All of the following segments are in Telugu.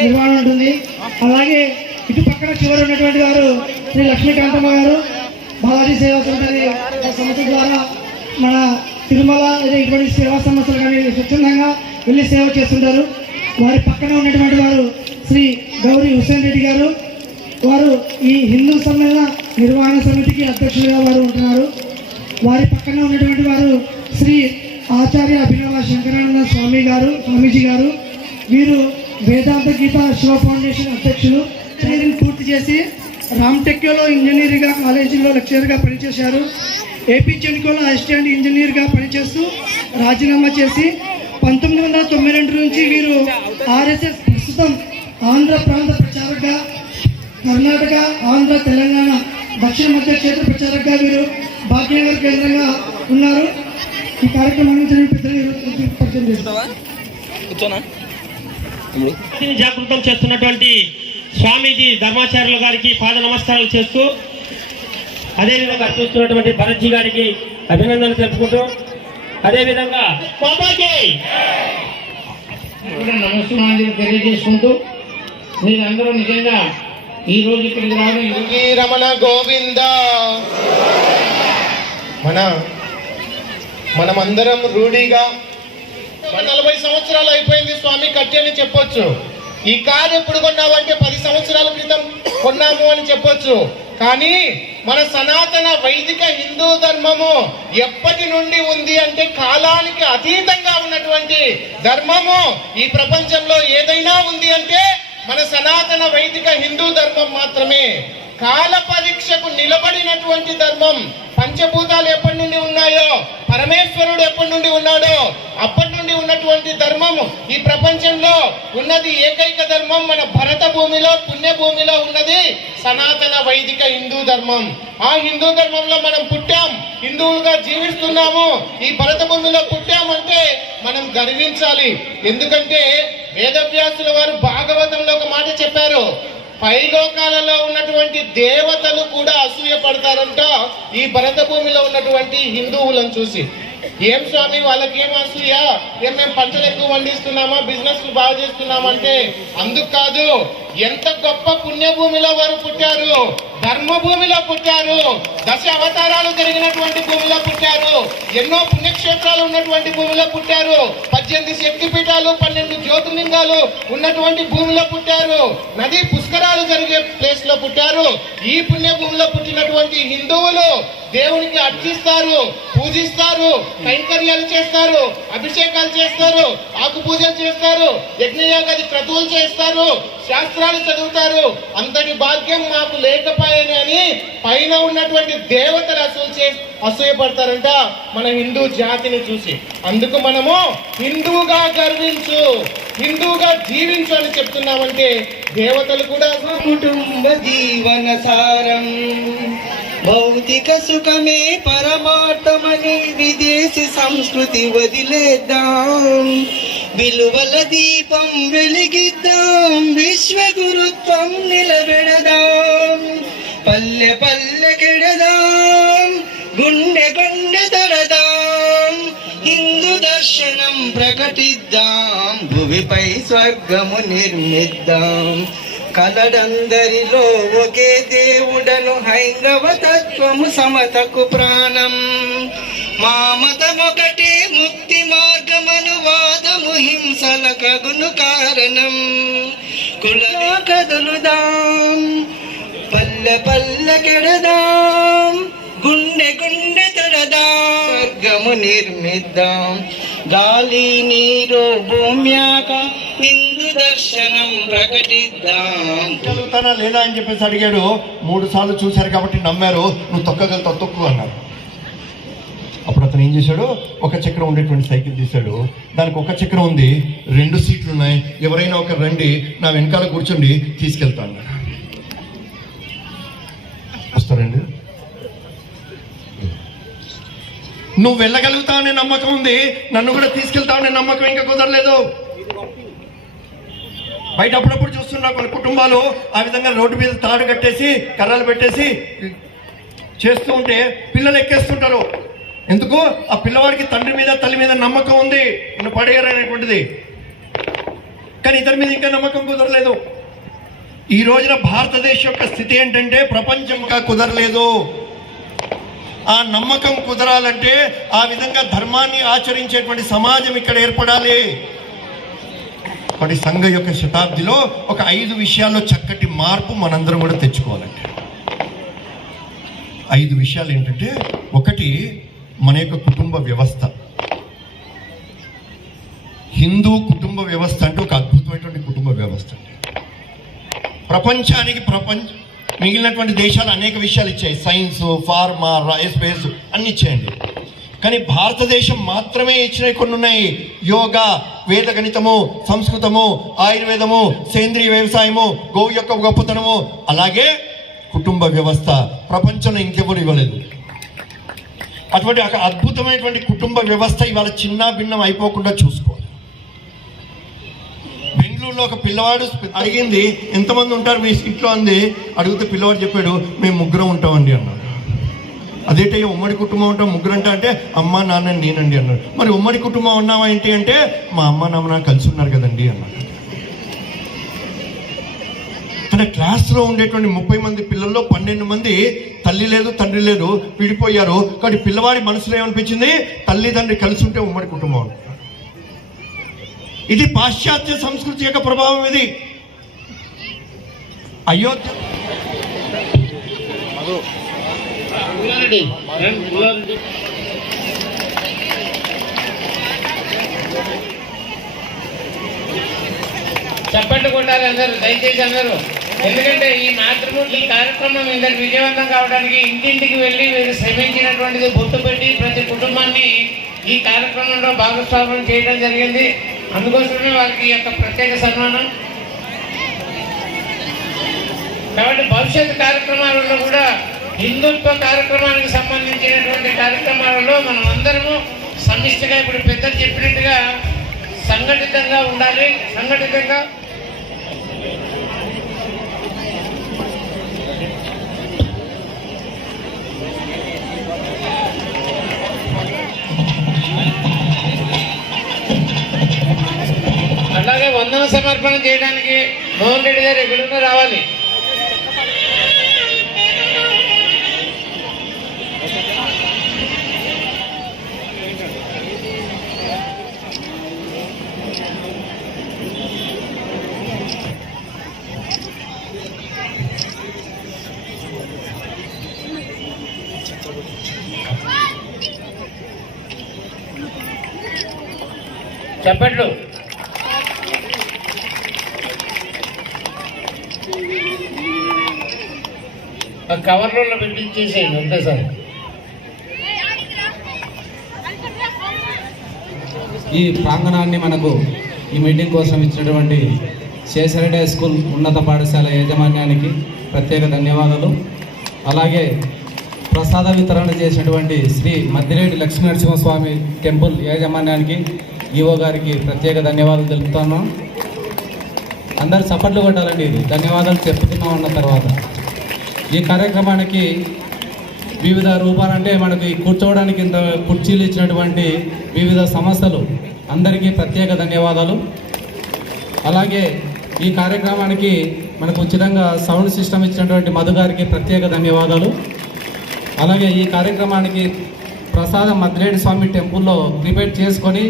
నిర్మాణం ఉంటుంది. అలాగే ఇటు పక్కన చివరి ఉన్నటువంటి వారు శ్రీ లక్ష్మీకాంతమ్మ గారు బాలాజీ సేవా సంస్థ ద్వారా మన తిరుమల ఇటువంటి సేవా సంస్థలు కానీ స్వచ్ఛందంగా వెళ్ళి సేవ చేస్తుంటారు. వారి పక్కన ఉన్నటువంటి వారు శ్రీ గౌరీ హుస్సేన్ రెడ్డి గారు. వారు ఈ హిందూ సమ్మేళన నిర్వహణ సమితికి అధ్యక్షులుగా వారు ఉంటున్నారు. వారి పక్కన ఉన్నటువంటి వారు శ్రీ ఆచార్య అభినవ శంకరానంద స్వామీజీ గారు. వీరు వేదాంత గీత శివ ఫౌండేషన్ అధ్యక్షులు. ఇంజనీరింగ్ పూర్తి చేసి రామ్టెక్యోలో ఇంజనీరింగ్ కాలేజీలో లెక్చరర్గా పనిచేశారు. ఏపీ చెన్కోలో అసిస్టెంట్ ఇంజనీర్గా పనిచేస్తూ రాజీనామా చేసి 1992 నుంచి వీరు ఆర్ఎస్ఎస్, ప్రస్తుతం ఆంధ్ర ప్రాంత ప్రచారకగా, కర్ణాటక, ఆంధ్ర, తెలంగాణ దక్షిణ మధ్య క్షేత్ర ప్రచారకగా వీరు భాగ్యనగర్ కేంద్రంగా ఉన్నారు. ఈ కార్యక్రమం నుంచి పెద్దలు పరిచయం చేస్తారు. జాగృతం చేస్తున్నటువంటి స్వామీజీ ధర్మాచార్యుల గారికి పాద నమస్కారాలు చేస్తూ, అదేవిధంగా చూస్తున్నటువంటి భరత్జీ గారికి అభినందనలు తెలుపుకుంటూ, అదేవిధంగా నమస్కారం తెలియజేసుకుంటూ, మీరందరూ నిజంగా ఈ రోజు ఇక్కడికి రావడం రమణ గోవింద. మనమందరం రూఢిగా 40 సంవత్సరాలు అయిపోయింది స్వామి కట్టి అని చెప్పొచ్చు. ఈ కారు ఎప్పుడు కొన్నామంటే 10 సంవత్సరాల క్రితం కొన్నాము అని చెప్పొచ్చు. కానీ మన సనాతన వైదిక హిందూ ధర్మము ఎప్పటి నుండి ఉంది అంటే కాలానికి అతీతంగా ఉన్నటువంటి ధర్మము ఈ ప్రపంచంలో ఏదైనా ఉంది అంటే మన సనాతన వైదిక హిందూ ధర్మం మాత్రమే. కాల పరీక్షకు నిలబడినటువంటి ధర్మం. పంచభూతాలు ఎప్పటి నుండి ఉన్నాయో, పరమేశ్వరుడు ఎప్పటి నుండి ఉన్నాడో అప్పటి నుండి ఉన్నటువంటి ధర్మం ఈ ప్రపంచంలో ఉన్నది ఏకైక ధర్మం. మన భరత భూమిలో, పుణ్య భూమిలో ఉన్నది సనాతన వైదిక హిందూ ధర్మం. ఆ హిందూ ధర్మంలో మనం పుట్టాం, హిందువులుగా జీవిస్తున్నాము. ఈ భరత భూమిలో పుట్టామంటే మనం గర్వించాలి. ఎందుకంటే వేదవ్యాసుల వారు భాగవతంలో ఒక మాట చెప్పారు, పైలోకాలలో ఉన్నటువంటి దేవతలు కూడా అసూయ పడతారంట ఈ భరత భూమిలో ఉన్నటువంటి హిందువులను చూసి. ఏం స్వామి వాళ్ళకేం అసూయ, ఏం మేము పంటలు ఎక్కువ పండిస్తున్నామా, బిజినెస్ బాగా చేస్తున్నామంటే అందుకు కాదు. ఎంత గొప్ప పుణ్యభూమిలో వారు పుట్టారు, ధర్మభూమిలో పుట్టారు, 10 అవతారాలు జరిగినటువంటి భూమిలో పుట్టారు, ఎన్నో పుణ్యక్షేత్రాలు ఉన్నటువంటి భూమిలో పుట్టారు, 18 శక్తిపీఠాలు, 12 జ్యోతిర్లింగాలు ఉన్నటువంటి భూమిలో పుట్టారు, నదీ పుష్కరాలు జరిగే ప్లేస్ లో పుట్టారు. ఈ పుణ్యభూమిలో పుట్టినటువంటి హిందువులు దేవునికి అర్చిస్తారు, పూజిస్తారు, కైంకర్యాలు చేస్తారు, అభిషేకాలు చేస్తారు, ఆకు పూజలు చేస్తారు, యజ్ఞయాగాది క్రతువులు చేస్తారు, శాస్త్రాలు చదువుతారు. అంతటి భాగ్యం మాకు లేకపోయాని అని పైన ఉన్నటువంటి దేవతలు అసూయపడతారంట మన హిందూ జాతిని చూసి. అందుకు మనము హిందువుగా గర్వించు, హిందువుగా జీవించు అని చెప్తున్నామంటే దేవతలు కూడా కుటుంబ జీవన సారం భౌతిక సుఖమే పరమార్థమని విదేశీ సంస్కృతి వదిలేద్దాం, విలువల దీపం వెలిగిద్దాం, విశ్వగురుత్వం నిలబెడదాం, పల్లె పల్లె కెడదాం, భూమిపై స్వర్గము నిర్మిద్దాం. కలడందరిలో ఒకే దేవుడను, హైందవ తత్వము సమతకు ప్రాణం. మా మతమొకటే ముక్తి మార్గమను, వాదము హింసల కగును కారణం. కులలా కదులుదాం, పల్లె పల్లె కెడదాం, గుండె గుండె తడదాం, స్వర్గము నిర్మిద్దాం. గాలి నీరు భూమ్యాక హిందూ దర్శనం ప్రకటిద్దాం. చదువుతానా లేదా అని చెప్పేసి అడిగాడు. 3 సార్లు చూశారు కాబట్టి నమ్మారు. నువ్వు తొక్కగలుగుతావు, తొక్కు అన్నారు. అప్పుడు అతను ఏం చేశాడు, ఒక చక్రం ఉండేటువంటి సైకిల్ తీశాడు. దానికి ఒక చక్రం ఉంది, 2 సీట్లు ఉన్నాయి. ఎవరైనా ఒకరు రండి, నా వెనకాల కూర్చోండి, తీసుకెళ్తాను. వస్తారండి. నువ్వు వెళ్ళగలుగుతావనే నమ్మకం ఉంది, నన్ను కూడా తీసుకెళ్తావనే నమ్మకం ఇంకా కుదరలేదు. బయట అప్పుడప్పుడు చూస్తున్నా కొన్ని కుటుంబాలు ఆ విధంగా రోడ్డు మీద తాడు కట్టేసి కర్రలు పెట్టేసి చేస్తూ ఉంటే పిల్లలు ఎక్కేస్తుంటారు. ఎందుకు? ఆ పిల్లవాడికి తండ్రి మీద తల్లి మీద నమ్మకం ఉంది, నన్ను పడేయరనేటువంటిది. కానీ ఇతని మీద ఇంకా నమ్మకం కుదరలేదు. ఈ రోజున భారతదేశం యొక్క స్థితి ఏంటంటే ప్రపంచం ఇంకా కుదరలేదు. ఆ నమ్మకం కుదరాలంటే ఆ విధంగా ధర్మాన్ని ఆచరించేటువంటి సమాజం ఇక్కడ ఏర్పడాలి. కాబట్టి సంఘ యొక్క శతాబ్దిలో ఒక 5 విషయాల్లో చక్కటి మార్పు మనందరం కూడా తెచ్చుకోవాలంటే 5 విషయాలు ఏంటంటే, ఒకటి మన యొక్క కుటుంబ వ్యవస్థ. హిందూ కుటుంబ వ్యవస్థ అంటే ఒక అద్భుతమైనటువంటి కుటుంబ వ్యవస్థ. ప్రపంచానికి మిగిలినటువంటి దేశాలు అనేక విషయాలు ఇచ్చాయి, సైన్స్, ఫార్మా, స్పేస్ అన్ని ఇచ్చాయండి. కానీ భారతదేశం మాత్రమే ఇచ్చినవి కొన్ని ఉన్నాయి. యోగా, వేద గణితము, సంస్కృతము, ఆయుర్వేదము, సేంద్రీయ వ్యవసాయము, గోవు యొక్క గొప్పతనము, అలాగే కుటుంబ వ్యవస్థ ప్రపంచంలో ఇంకెవరు ఇవ్వలేదు. అటువంటి ఒక అద్భుతమైనటువంటి కుటుంబ వ్యవస్థ ఇవాళ చిన్న భిన్నం అయిపోకుండా చూసుకోవాలి. బెంగళూరులో ఒక పిల్లవాడు అడిగింది, ఎంతమంది ఉంటారు మీ ఇంట్లో అంది. అడిగితే పిల్లవాడు చెప్పాడు, మేము 3 ఉంటామండి అన్నాడు. అదేంటే ఉమ్మడి కుటుంబం ఉంటాం 3 అంటే అమ్మ నాన్న నేనండి అన్నాడు. మరి ఉమ్మడి కుటుంబం ఉన్నావా ఏంటి అంటే మా అమ్మ నాన్న కలిసి ఉన్నారు కదండి అన్నాడు. తన క్లాస్లో ఉండేటువంటి 30 మంది పిల్లల్లో 12 మంది తల్లి లేదు తండ్రి లేదు, విడిపోయారు. కాబట్టి పిల్లవాడి మనసులో ఏమనిపించింది, తల్లిదండ్రి కలిసి ఉంటే ఉమ్మడి కుటుంబం అనుకున్నాడు. ఇది పాశ్చాత్య సంస్కృతి యొక్క ప్రభావం. ఇది అయోధ్య చెప్పండి కొట్టాలి అందరూ, దయచేసి అందరూ. ఎందుకంటే ఈ మాతృమూర్తి కార్యక్రమం ఇందరు విజయవంతం కావడానికి ఇంటింటికి వెళ్ళి వీరు శ్రమించినటువంటిది గుర్తుపెట్టి ప్రతి కుటుంబాన్ని ఈ కార్యక్రమంలో భాగస్వామ్యం చేయడం జరిగింది. అందుకోసమే వారికి ఈ యొక్క ప్రత్యేక సన్మానం. కాబట్టి భవిష్యత్ కార్యక్రమాలలో కూడా హిందుత్వ కార్యక్రమానికి సంబంధించినటువంటి కార్యక్రమాలలో మనం అందరము సమిష్టిగా ఇప్పుడు పెద్దలు చెప్పినట్టుగా సంఘటితంగా ఉండాలి. సంఘటితంగా అలాగే వందన సమర్పణ చేయడానికి మోహన్ రెడ్డి గారు ఎక్కడున్నా రావాలి. చెప్పట్లు కవర్లలో పెట్టించేసేయండి అంతే సార్. ఈ ప్రాంగణాన్ని మనకు ఈ మీటింగ్ కోసం ఇచ్చినటువంటి శేషరెడ్డి హై స్కూల్ ఉన్నత పాఠశాల యాజమాన్యానికి ప్రత్యేక ధన్యవాదాలు. అలాగే ప్రసాద వితరణ చేసినటువంటి శ్రీ మద్దిరెడ్డి లక్ష్మీనరసింహస్వామి టెంపుల్ యాజమాన్యానికి, ఈవో గారికి ప్రత్యేక ధన్యవాదాలు తెలుపుతాను. అందరు చప్పట్లు కొట్టాలండి. ఇది ధన్యవాదాలు చెప్తున్నాం అన్న తర్వాత ఈ కార్యక్రమానికి వివిధ రూపాలంటే మనకి కూర్చోవడానికి ఇంత కుర్చీలు ఇచ్చినటువంటి వివిధ సంస్థలు అందరికీ ప్రత్యేక ధన్యవాదాలు. అలాగే ఈ కార్యక్రమానికి మనకు ఉచితంగా సౌండ్ సిస్టమ్ ఇచ్చినటువంటి మధు గారికి ప్రత్యేక ధన్యవాదాలు. అలాగే ఈ కార్యక్రమానికి ప్రసాదం మద్రేడి స్వామి టెంపుల్లో ప్రిపేర్ చేసుకొని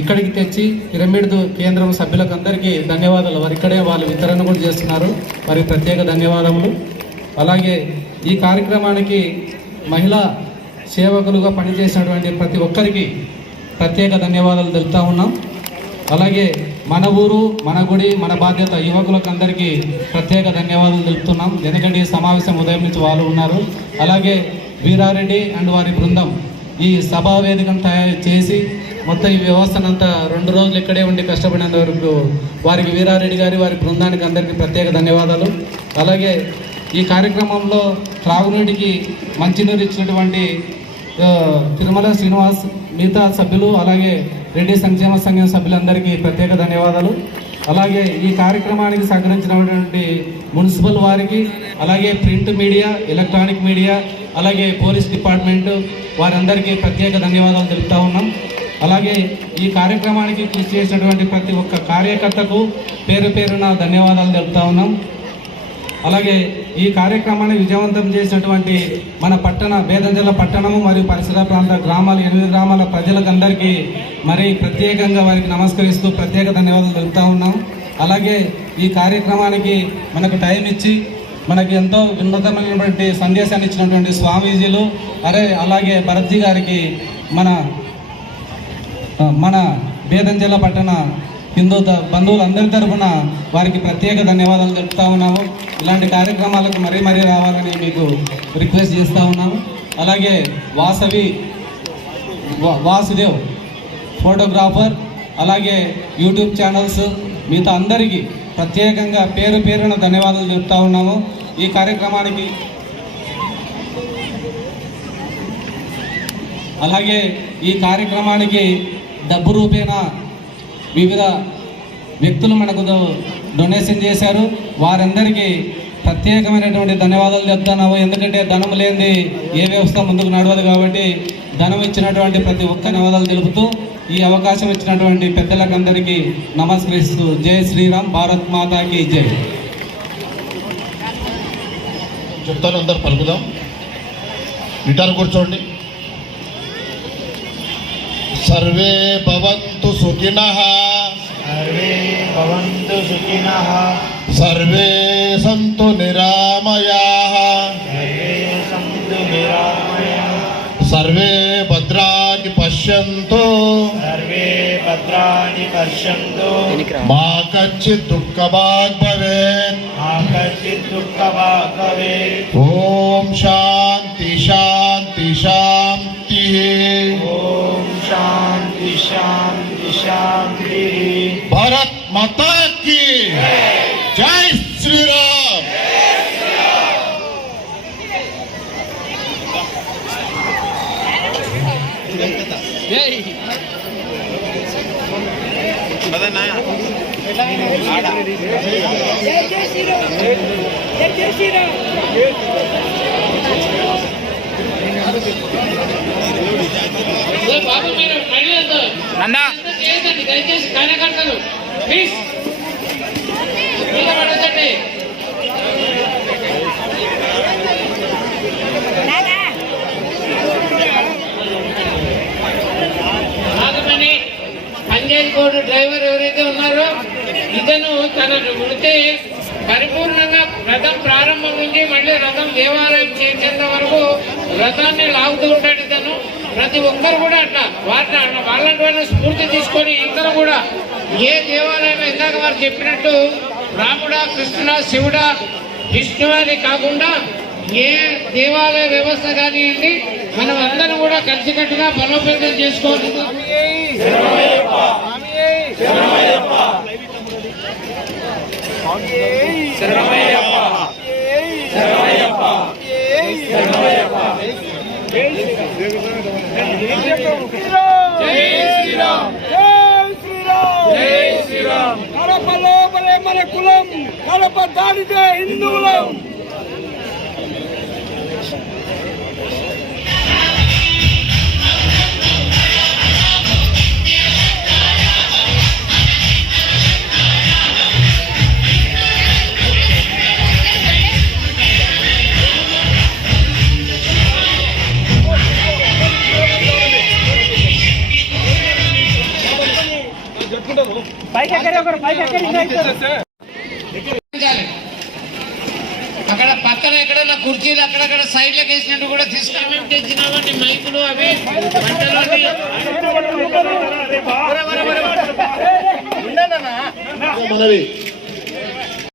ఇక్కడికి తెచ్చి పిరమిడ్ కేంద్రం సభ్యులకు అందరికీ ధన్యవాదాలు. వారు ఇక్కడే వాళ్ళు వితరణ కూడా చేస్తున్నారు, వారికి ప్రత్యేక ధన్యవాదములు. అలాగే ఈ కార్యక్రమానికి మహిళా సేవకులుగా పనిచేసినటువంటి ప్రతి ఒక్కరికి ప్రత్యేక ధన్యవాదాలు తెలుపుతా ఉన్నాం. అలాగే మన ఊరు మన గుడి మన బాధ్యత యువకులకు అందరికీ ప్రత్యేక ధన్యవాదాలు తెలుపుతున్నాం. ఎందుకంటే ఈ సమావేశం ఉదయం నుంచి వాళ్ళు ఉన్నారు. అలాగే వీరారెడ్డి అండ్ వారి బృందం ఈ సభా వేదికను తయారు చేసి మొత్తం ఈ వ్యవస్థనంతా 2 రోజులు ఇక్కడే ఉండి కష్టపడినంత వరకు వారికి వీరారెడ్డి గారి వారి బృందానికి అందరికీ ప్రత్యేక ధన్యవాదాలు. అలాగే ఈ కార్యక్రమంలో త్రాగునీటికి మంచినీరు ఇచ్చినటువంటి తిరుమల శ్రీనివాస్ మిగతా సభ్యులు అలాగే రెడ్డి సంక్షేమ సంఘం సభ్యులందరికీ ప్రత్యేక ధన్యవాదాలు. అలాగే ఈ కార్యక్రమానికి సహకరించినటువంటి మున్సిపల్ వారికి అలాగే ప్రింట్ మీడియా ఎలక్ట్రానిక్ మీడియా అలాగే పోలీస్ డిపార్ట్మెంటు వారందరికీ ప్రత్యేక ధన్యవాదాలు తెలుపుతా ఉన్నాం. అలాగే ఈ కార్యక్రమానికి కృషి చేసినటువంటి ప్రతి ఒక్క కార్యకర్తకు పేరు పేరున ధన్యవాదాలు తెలుపుతా ఉన్నాం. అలాగే ఈ కార్యక్రమాన్ని విజయవంతం చేసినటువంటి మన బేదంచెర్ల పట్టణము మరియు పరిసర ప్రాంత గ్రామాలు 8 గ్రామాల ప్రజలకందరికీ మరి ప్రత్యేకంగా వారికి నమస్కరిస్తూ ప్రత్యేక ధన్యవాదాలు తెలుపుతా ఉన్నాం. అలాగే ఈ కార్యక్రమానికి మనకు టైం ఇచ్చి మనకి ఎంతో ఉన్నతమైనటువంటి సందేశాన్ని ఇచ్చినటువంటి స్వామీజీలు అలాగే భరత్జీ గారికి మన బేదంచెర్ల పట్టణ హిందూ బంధువులందరి తరఫున వారికి ప్రత్యేక ధన్యవాదాలు తెలుపుతా ఉన్నాము. ఇలాంటి కార్యక్రమాలకు మరీ రావాలని మీకు రిక్వెస్ట్ చేస్తూ ఉన్నాము. అలాగే వాసుదేవ్ ఫోటోగ్రాఫర్ అలాగే యూట్యూబ్ ఛానల్స్ మిగతా అందరికీ ప్రత్యేకంగా పేరున ధన్యవాదాలు చెప్తా ఉన్నాము. ఈ కార్యక్రమానికి అలాగే ఈ కార్యక్రమానికి డబ్బు రూపేణ వివిధ వ్యక్తులు మనకు డొనేషన్ చేశారు. వారందరికీ ప్రత్యేకమైనటువంటి ధన్యవాదాలు చెప్తున్నాము. ఎందుకంటే ధనం లేనిది ఏ వ్యవస్థ ముందుకు నడవదు కాబట్టి ధనం ఇచ్చినటువంటి ప్రతి ఒక్క ధన్యవాదాలు తెలుపుతూ ఈ అవకాశం ఇచ్చినటువంటి పెద్దలకందరికీ నమస్కరిస్తూ జై శ్రీరామ్, భారత్ మాతాకి జై. చెప్తాను, అందరు పలుకుదాం. గిటార్ కూర్చోండి. సర్వే భవంతు సుఖినః, సర్వే భవంతు సుఖినః, సర్వే సంతు నిరామయాః, సర్వే సంతు నిరామయాః, సర్వే భద్రాణి పశ్యంతు, సర్వే భద్రాణి పశ్యంతు, మా కచ్చిత్ దుఃఖభాగ్ భవేత్, మా కచ్చిత్ దుఃఖభాగ్ భవేత్. ఓం శాంతి శాంతి శాంతి. ఓం శాంతి శాంతి శాంతి. భారత్ మాతా కీ జై శ్రీరామ్. బాబు మీరు చేయదండి దయచేసి కార్యకర్తలు ప్లీజ్ పడదండి. ఆగమని పంజాబ్ కోడ్ డ్రైవర్ ఎవరైతే ఉన్నారో ఇతను తన వృత్తి పరిపూర్ణంగా రథం ప్రారంభం నుంచి మళ్ళీ రథం దేవాలయం చేసేంత వరకు రథాన్ని లాగుతూ ఉంటాడు ఇతను. ప్రతి ఒక్కరు కూడా అట్లా వాళ్ళ స్ఫూర్తి తీసుకొని ఇద్దరు కూడా ఏ దేవాలయం ఇందాక వారు చెప్పినట్టు రాముడా కృష్ణుడా శివుడా విష్ణువు అని కాకుండా ఏ దేవాలయ వ్యవస్థ కానివ్వండి మనం అందరం కూడా కలిసికట్టుగా బలోపేతం చేసుకోవాలి. మన కులం కడప దాడితే హిందువులం. అక్కడ పక్కన ఎక్కడన్నా కుర్చీలు అక్కడక్కడ సైడ్లకు వేసినట్టు కూడా తీసుకుని తెచ్చినామండి మైకులు అవి మనవి